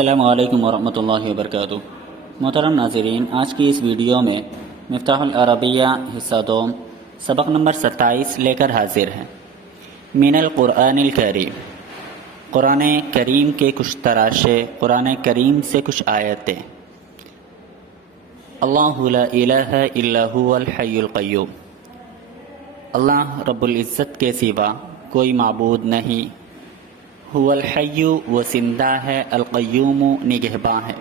السلام علیکم ورحمۃ اللہ وبرکاتہ۔ محترم ناظرین، آج کی اس ویڈیو میں مفتاح العربیہ حصہ 2 سبق نمبر 27 لے کر حاضر ہیں۔ من القرآن الکریم، قرآن کریم کے کچھ تراشے، قرآن کریم سے کچھ آیتیں۔ اللہ لا الہ الا هو الحی القیوم، اللہ رب العزت کے سوا کوئی معبود نہیں۔ هو الحی، وہ زندہ ہے، القیوم نگہباں ہے۔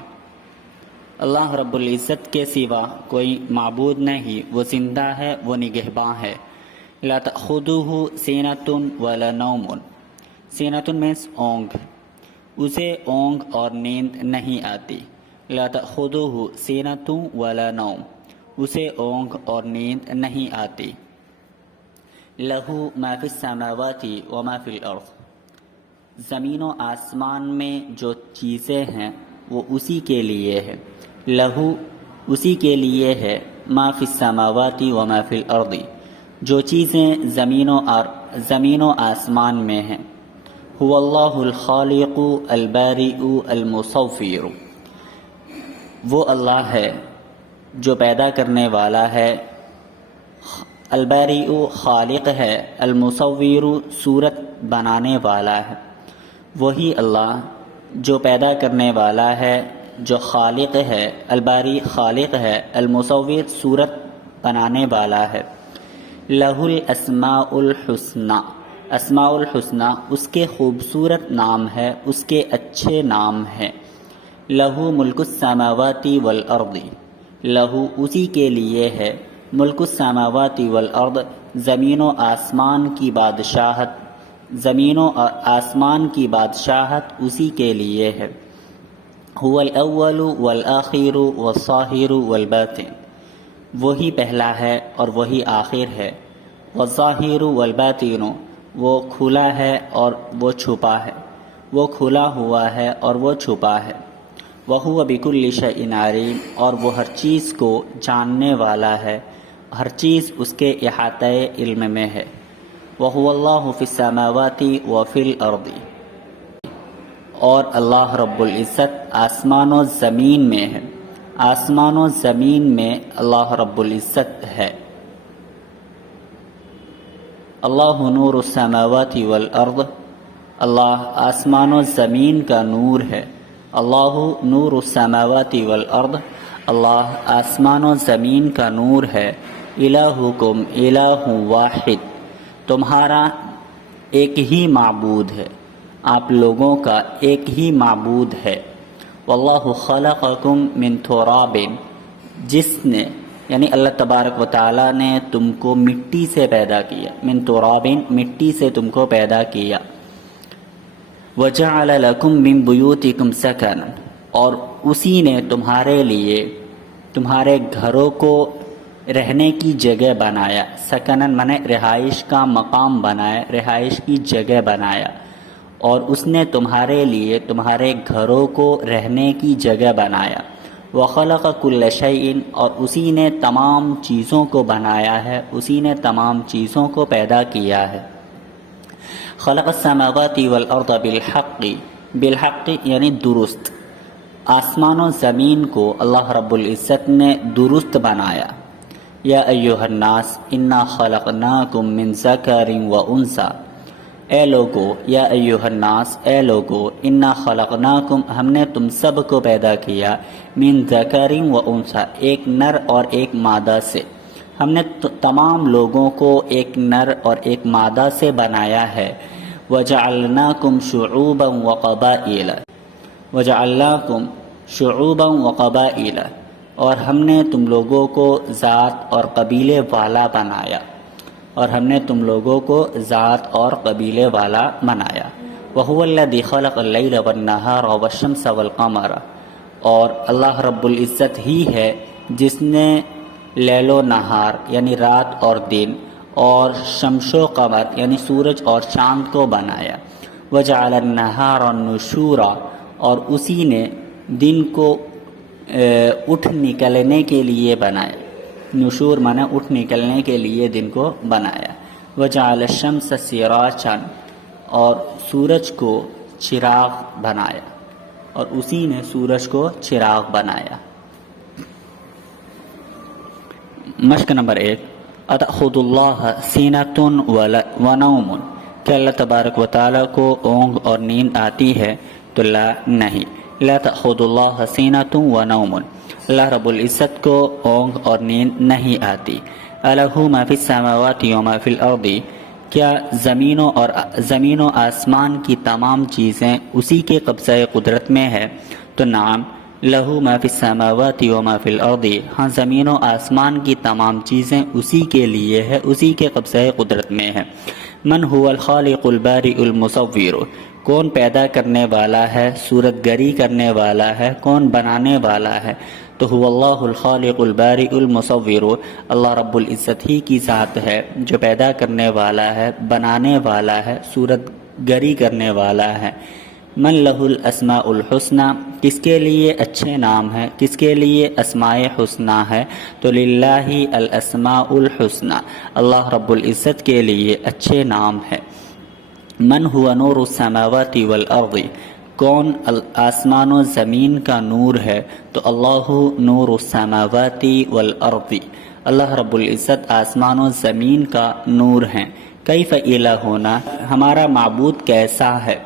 اللہ رب العزت کے سوا کوئی معبود نہیں، وہ زندہ ہے، وہ نگہباں ہے۔ لا تأخذہ سینۃ ولا نوم، سینۃ مینس اونگ، اسے اونگ اور نیند نہیں آتی۔ لا تأخذہ سینۃ ولا نوم، اسے اونگ اور نیند نہیں آتی۔ لہ ما فی السماوات وما فی الارض، زمین و آسمان میں جو چیزیں ہیں وہ اسی کے لیے ہے۔ لہو، اسی کے لیے ہے، ما فی السماوات وما فی الارض، جو چیزیں زمین و آسمان میں ہیں۔ هو اللہ الخالق البارئ المصور، وہ اللہ ہے جو پیدا کرنے والا ہے، البارئ خالق ہے، المصور صورت بنانے والا ہے۔ وہی اللہ جو پیدا کرنے والا ہے، جو خالق ہے، الباری خالق ہے، المصور صورت بنانے والا ہے۔ لہ الاسماء الحسنی، اسماء الحسنی اس کے خوبصورت نام ہے، اس کے اچھے نام ہیں۔ لہ ملک السماوات والارض، لہ اسی کے لیے ہے، ملک السماوات والارض زمین و آسمان کی بادشاہت، زمین و آسمان کی بادشاہت اسی کے لیے ہے۔ هو الاول والآخر والظاہر والباطن، وہی پہلا ہے اور وہی آخر ہے۔ والظاہر والباطن، وہ کھلا ہے اور وہ چھپا ہے، وہ کھلا ہوا ہے اور وہ چھپا ہے۔ وہو بکل شیء علیم، اور وہ ہر چیز کو جاننے والا ہے، ہر چیز اس کے احاطۂ علم میں ہے۔ وَهُوَ اللَّهُ فِي السَّمَاوَاتِ وَفِي الْأَرْضِ، اور اللہ رب العزت آسمان و زمین میں ہے، آسمان و زمین میں اللہ رب العزت ہے۔ اللہ نور السماوات والارض، اللہ آسمان و زمین کا نور ہے۔ اللہ نور السماوات والارض، اللہ آسمان و زمین کا نور ہے۔ الہکم الہ واحد، تمہارا ایک ہی معبود ہے، آپ لوگوں کا ایک ہی معبود ہے۔ واللہ خلقکم من تراب، جس نے یعنی اللہ تبارک و تعالیٰ نے تم کو مٹی سے پیدا کیا، من تراب مٹی سے تم کو پیدا کیا۔ وجعل لکم من بیوتکم سکنا، اور اسی نے تمہارے لیے تمہارے گھروں کو رہنے کی جگہ بنایا۔ سکنن منے رہائش کا مقام بنایا، رہائش کی جگہ بنایا، اور اس نے تمہارے لیے تمہارے گھروں کو رہنے کی جگہ بنایا۔ وخلق کل شیء، اور اسی نے تمام چیزوں کو بنایا ہے، اسی نے تمام چیزوں کو پیدا کیا ہے۔ خلق السماوات والارض بالحق، بالحق یعنی درست، آسمان و زمین کو اللہ رب العزت نے درست بنایا۔ یا ایہا الناس انا خلقناکم من ذکر و انثی، اے لوگو، یا ایہا الناس اے لوگو، انا خلقناکم ہم نے تم سب کو پیدا کیا، من ذکر و انثی ایک نر اور ایک مادہ سے، ہم نے تمام لوگوں کو ایک نر اور ایک مادہ سے بنایا ہے۔ وجعلناکم شعوبا وقبائل، وجعلناکم شعوبا وقبائل، اور ہم نے تم لوگوں کو ذات اور قبیلے والا بنایا، اور ہم نے تم لوگوں کو ذات اور قبیلے والا بنایا۔ وَهُوَ الَّذِي خَلَقَ اللَّيْلَ وَالنَّهَارَ وَالشَّمْسَ وَالْقَمَرَ، اور اللہ رب العزت ہی ہے جس نے لیل و نہار یعنی رات اور دن، اور شمس و قمر یعنی سورج اور چاند کو بنایا۔ وَجَعَلَ النَّهَارَ نُشُورًا، اور اسی نے دن کو اٹھ نکلنے کے لیے بنایا۔ نشور مانا اٹھ نکلنے کے لیے دن کو بنایا۔ وجعل الشمس سراجا، اور سورج کو چراغ بنایا۔ اور اسی نے سورج کو چراغ بنایا۔ مشق نمبر 1، اتأخذ اللہ سینۃ ونوم، کہ اللہ تبارک و تعالیٰ کو اونگ اور نیند آتی ہے؟ تو لا، نہیں، لا تأخذ اللہ سینۃ ونوم، اللہ رب العزت کو اونگ اور نیند نہیں آتی۔ الہ ما فی السماوات وما فی الارض، کیا زمین و آسمان کی تمام چیزیں اسی کے قبضہ قدرت میں ہے؟ تو نعم، لہو ما فی السماوات وما فی الارض، ہاں زمین و آسمان کی تمام چیزیں اسی کے لیے ہے، اسی کے قبضہ قدرت میں ہے۔ من هو الخالق البارئ المصور، کون پیدا کرنے والا ہے، صورت گری کرنے والا ہے، کون بنانے والا ہے؟ تو هو اللہ الخالق البارئ المصور، اللہ رب العزت ہی کی ذات ہے جو پیدا کرنے والا ہے، بنانے والا ہے، صورت گری کرنے والا ہے۔ من لہ الاسماء الحسنی، کس کے لیے اچھے نام ہے، کس کے لیے اسماء حسنی ہے؟ تو للہ الاسماء الحسنی، اللہ رب العزت کے لیے اچھے نام ہے۔ من هو نور السماوات والارض، کون آسمان و زمین کا نور ہے؟ تو اللہ نور السماوات والارض، اللہ رب العزت آسمان و زمین کا نور ہیں۔ کیف الہنا، ہمارا معبود کیسا ہے؟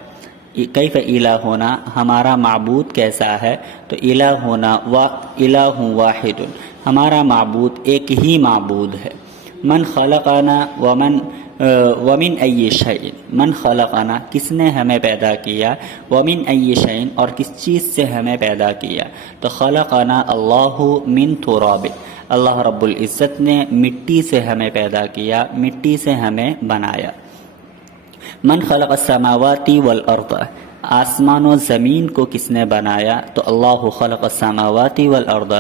کیف الہنا، ہمارا معبود کیسا ہے؟ تو الہنا الہ واحد، ہمارا معبود ایک ہی معبود ہے۔ من خلقنا ومن ای شیء، من خلقنا، کس نے ہمیں پیدا کیا، ومن ای شیء، اور کس چیز سے ہمیں پیدا کیا؟ تو خلقنا اللہ من تراب، اللہ رب العزت نے مٹی سے ہمیں پیدا کیا، مٹی سے ہمیں بنایا۔ من خلق السماوات والارض، آسمان و زمین کو کس نے بنایا؟ تو اللہ خلق السماوات والارض،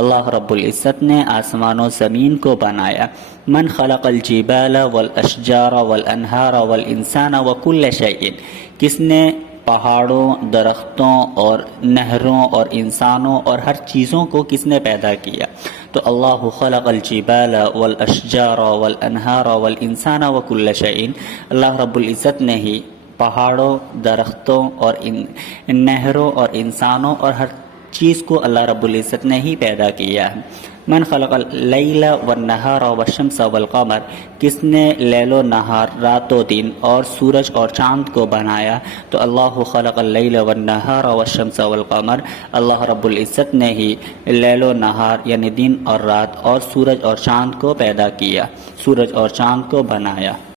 اللہ رب العزت نے آسمان و زمین کو بنایا۔ من خلق الجبال والاشجار والانہار والانسان وکل شیء، کس نے پہاڑوں، درختوں اور نہروں اور انسانوں اور ہر چیزوں کو کس نے پیدا کیا؟ تو اللہ خلق الجبال والاشجار والانہار والانسان وکل شیء، اللہ رب العزت نے ہی پہاڑوں، درختوں اور نہروں اور انسانوں اور ہر چیز کو اللہ رب العزت نے ہی پیدا کیا ہے۔ من خلق اللیل والنہار والشمس والقمر، کس نے لیل و نہار، رات و دن اور سورج اور چاند کو بنایا؟ تو اللہ خلق اللیل والنہار والشمس والقمر، اللہ رب العزت نے ہی لیل و نہار یعنی دن اور رات اور سورج اور چاند کو پیدا کیا، سورج اور چاند کو بنایا۔